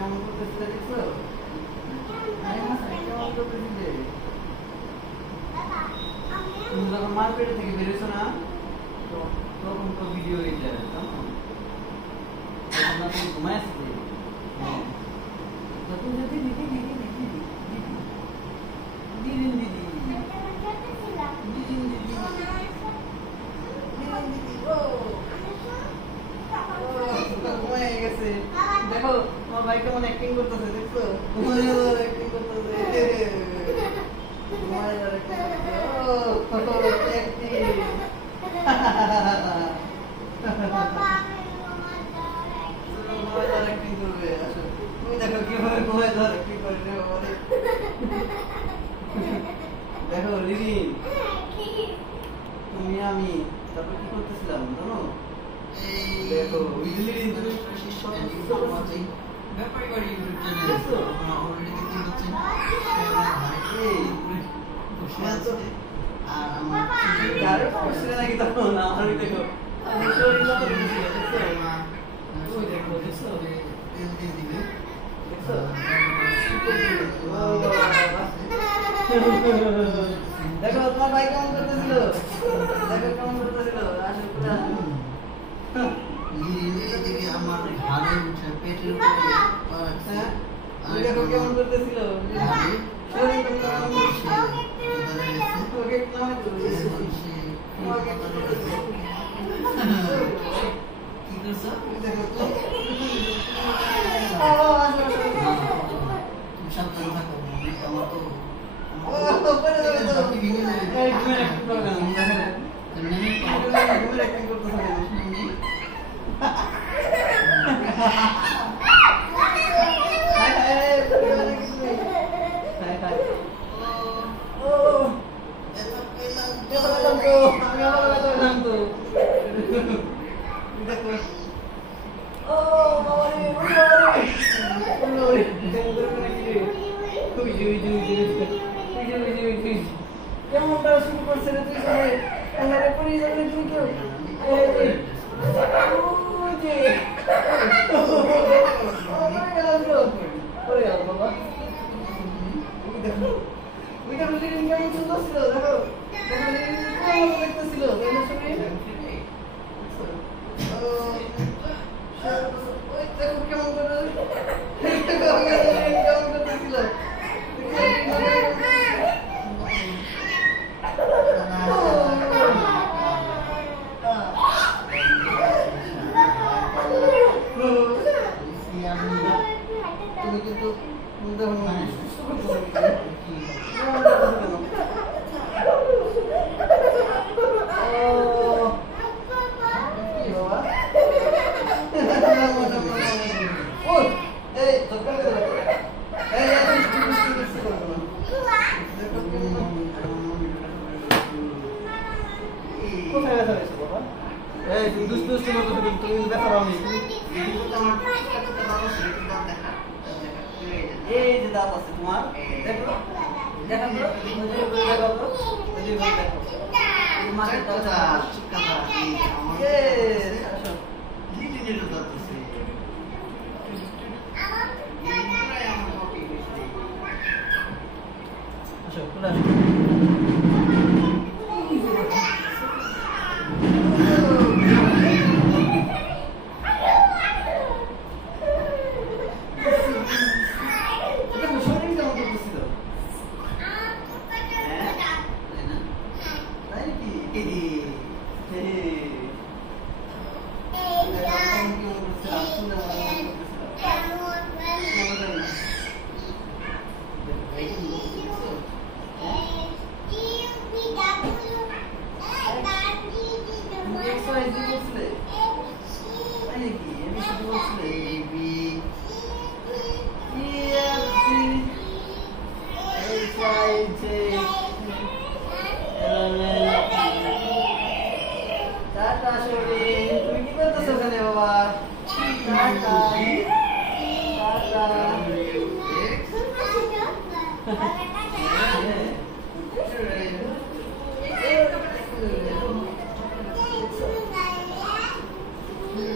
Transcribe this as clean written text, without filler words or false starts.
কেমন করতেছিলে দেখছো? কেমন করতেছিলে? তুমি যখন মার পেটে থেকে বেরোছো না তখন তো ভিডিও হয়ে যায় তখন না তুমি ঘুমায় আসলে তখন যদি দিদি দিদি দিদি দিদি দিদি দিদি দেখো তোমার ভাই কেমন অ্যাক্টিং করতেছে দেখছো অ্যাক্টিং করতেছে দেখো লিলি তুমি আমি তারপর কি করতেছিলাম জানো দেখো লিলি তুমি ব্যাপারই বাড়ি ইউটিউব চ্যানেল দেখছো অলরেডি দেখতে পাচ্ছেন আর আমার গাড়ি পড়ছে নাকি তখন আমার দেখো দেখো তেল দিয়ে দিবে দেখছো দেখো তোমার ভাই কেমন করতেছিল দেখো কেমন করতেছিল আসলে আমার ঘাড়ে উঠে পেটের উপরে দেখো কেমন করতেছিল কি করছো দেখো তুমি সাবধান থাকো আমার তো কেমনটা শুরু করছে রে তুই এখানে পড়ে যাবে তুমি কেউ পড়ে গেল বাবা দেখো ওইটা লিলিং কেমন সুন্দর ছিল দেখো দেখো দেখতেছিল দেখো কেমন করে কেমন করতেছিল তুমি কিন্তু কোথায় ব্যথা হয়েছে বাবা এই দুষ্ট দুষ্ট মতো তুমি ব্যথা পাওনি এই যে দাঁত আছে তোমার দেখো দেখো দেখো মাছের দাঁত তুমি কি করতেছো ওখানে বাবা টাটা টাটা